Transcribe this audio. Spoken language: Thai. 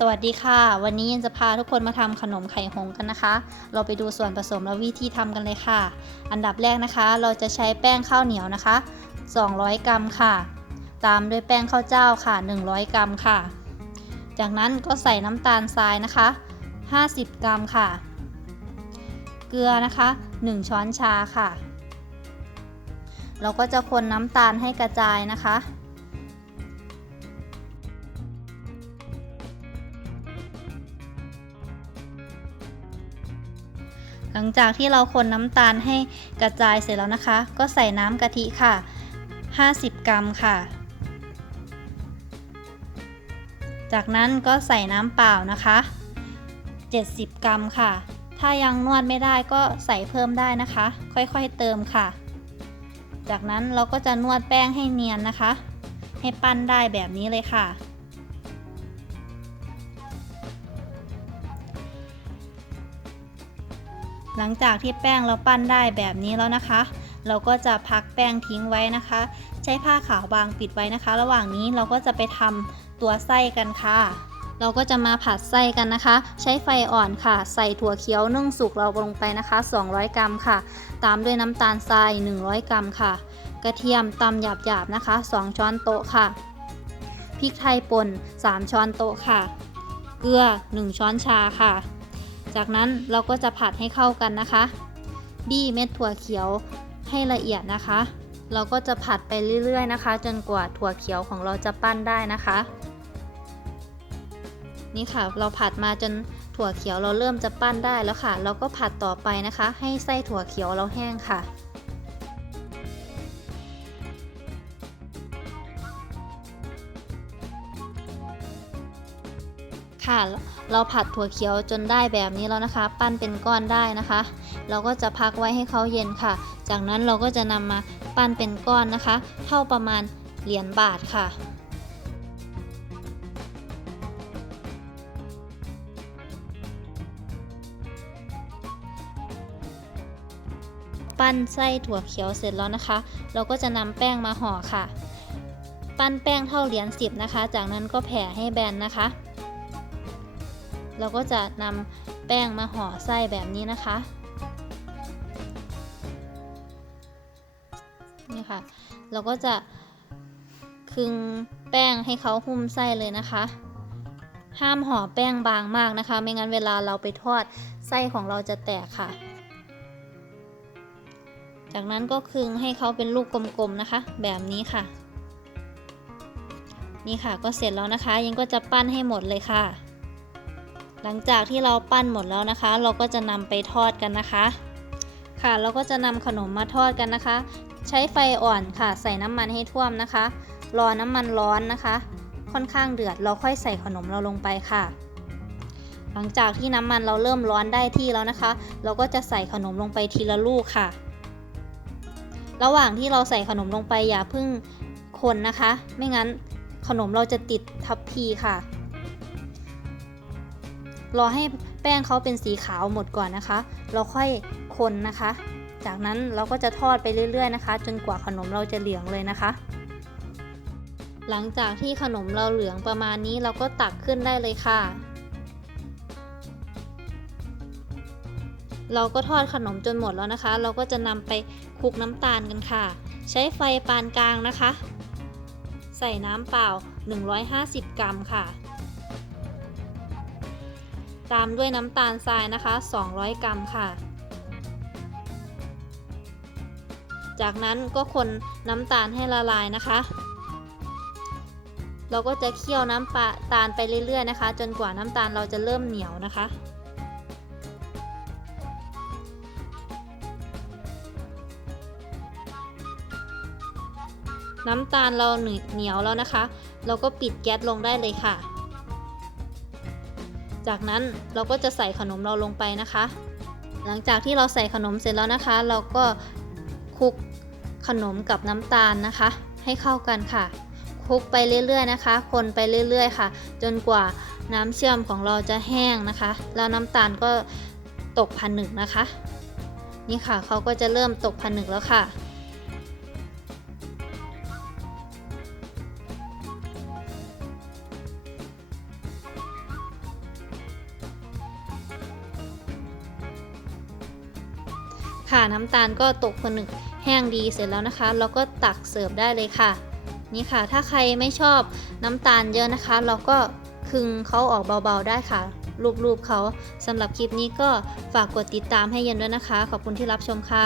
สวัสดีค่ะ วันนี้ยังจะพาทุกคนมาทำขนมไข่หงกันนะคะ เราไปดูส่วนผสมและวิธีทำกันเลยค่ะ อันดับแรกนะคะ เราจะใช้แป้งข้าวเหนียวนะคะ 200 กรัมค่ะ ตามด้วยแป้งข้าวเจ้าค่ะ 100 กรัมค่ะ จากนั้นก็ใส่น้ำตาลทรายนะคะ 50 กรัมค่ะ เกลือนะคะ 1 ช้อนชาค่ะ เราก็จะคนน้ำตาลให้กระจายนะคะ ลังจากที่เราคนน้ำตาลให้กระจายเสร็จแล้วนะคะ ก็ใส่น้ำกะทิค่ะ 50 กรัมค่ะ จากนั้นก็ใส่น้ำเปล่านะคะ 70 กรัมค่ะ ถ้ายังนวดไม่ได้ก็ใส่เพิ่มได้นะคะ ค่อยๆเติมค่ะ จากนั้นเราก็จะนวดแป้งให้เนียนนะคะ ให้ปั้นได้แบบนี้เลยค่ะ หลังจากที่แป้งเราปั้นได้แบบนี้แล้วนะคะ เราก็จะพักแป้งทิ้งไว้นะคะ ใช้ผ้าขาวบางปิดไว้นะคะ ระหว่างนี้เราก็จะไปทำตัวไส้กันค่ะ เราก็จะมาผัดไส้กันนะคะ ใช้ไฟอ่อนค่ะ ใส่ถั่วเขียวนึ่งสุกเราลงไปนะคะ 200 กรัมค่ะ ตามด้วยน้ำตาลทราย 100 กรัมค่ะ กระเทียมตำหยาบๆนะคะ 2 ช้อนโต๊ะค่ะพริกไทยป่น 3 ช้อนโต๊ะค่ะ เกลือ 1 ช้อนชาค่ะ จากนั้นเราก็จะผัดให้เข้ากันนะคะ บี้เม็ดถั่วเขียวให้ละเอียดนะคะ เราก็จะผัดไปเรื่อยๆนะคะ จนกว่าถั่วเขียวของเราจะปั้นได้นะคะ นี่ค่ะ เราผัดมาจนถั่วเขียวเราเริ่มจะปั้นได้แล้วค่ะ เราก็ผัดต่อไปนะคะ ให้ไส้ถั่วเขียวเราแห้งค่ะ ค่ะ เราผัดถั่วเขียวจนได้แบบนี้แล้วนะคะ ปั้นเป็นก้อนได้นะคะ เราก็จะพักไว้ให้เขาเย็นค่ะ จากนั้นเราก็จะนำมาปั้นเป็นก้อนนะคะ เท่าประมาณเหรียญบาทค่ะปั้นไส้ถั่วเขียวเสร็จแล้วนะคะ เราก็จะนำแป้งมาห่อค่ะ ปั้นแป้งเท่าเหรียญสิบนะคะ จากนั้นก็แผ่ให้แบนนะคะ เราก็จะนำแป้งมาห่อไส้แบบนี้นะคะนี่ค่ะ เราก็จะคึงแป้งให้เขาหุ้มไส้เลยนะคะ ห้ามห่อแป้งบางมากนะคะ ไม่งั้นเวลาเราไปทอดไส้ของเราจะแตกค่ะ จากนั้นก็คึงให้เขาเป็นลูกกลมๆนะคะ แบบนี้ค่ะ นี่ค่ะก็เสร็จแล้วนะคะ ยังก็จะปั้นให้หมดเลยค่ะ หลังจากที่เราปั้นหมดแล้วนะคะ เราก็จะนำไปทอดกันนะคะ ค่ะเราก็จะนำขนมมาทอดกันนะคะ ใช้ไฟอ่อนค่ะ ใส่น้ำมันให้ท่วมนะคะ รอน้ำมันร้อนนะคะ ค่อนข้างเดือดเราค่อยใส่ขนมเราลงไปค่ะ หลังจากที่น้ำมันเราเริ่มร้อนได้ที่แล้วนะคะ เราก็จะใส่ขนมลงไปทีละลูกค่ะ ระหว่างที่เราใส่ขนมลงไปอย่าเพิ่งคนนะคะ ไม่งั้นขนมเราจะติดทับพีค่ะ รอให้แป้งเขาเป็นสีขาวหมดก่อนนะคะ เราค่อยคนนะคะ จากนั้นเราก็จะทอดไปเรื่อย ๆ นะคะ จนกว่าขนมเราจะเหลืองเลยนะคะ หลังจากที่ขนมเราเหลืองประมาณนี้เราก็ตักขึ้นได้เลยค่ะ เราก็ทอดขนมจนหมดแล้วนะคะ เราก็จะนำไปคลุกน้ำตาลกันค่ะ ใช้ไฟปานกลางนะคะ ใส่น้ำเปล่า 150 กรัมค่ะ ตามด้วยน้ำตาลทรายนะคะ 200 กรัมค่ะ จากนั้นก็คนน้ำตาลให้ละลายนะคะ เราก็จะเคี่ยวน้ำปลาตาลไปเรื่อยๆนะคะ จนกว่าน้ำตาลเราจะเริ่มเหนียวนะคะน้ำตาลเราเหนียวแล้วนะคะ เราก็ปิดแก๊สลงได้เลยค่ะ จากนั้นเราก็จะใส่ขนมเราลงไปนะคะ หลังจากที่เราใส่ขนมเสร็จแล้วนะคะ เราก็คลุกขนมกับน้ำตาลนะคะ ให้เข้ากันค่ะคลุกไปเรื่อยๆนะคะ คนไปเรื่อยๆค่ะ จนกว่าน้ำเชื่อมของเราจะแห้งนะคะ แล้วน้ำตาลก็ตกผนึกนะคะ นี่ค่ะเขาก็จะเริ่มตกผนึกแล้วค่ะ ค่ะน้ำตาลก็ตกผนึกแห้งดีเสร็จแล้วนะคะ เราก็ตักเสิร์ฟได้เลยค่ะ นี่ค่ะ ถ้าใครไม่ชอบน้ำตาลเยอะนะคะ เราก็คึงเขาออกเบาๆได้ค่ะ รูปๆเขาสำหรับคลิปนี้ก็ฝากกดติดตามให้เย็นด้วยนะคะ ขอบคุณที่รับชมค่ะ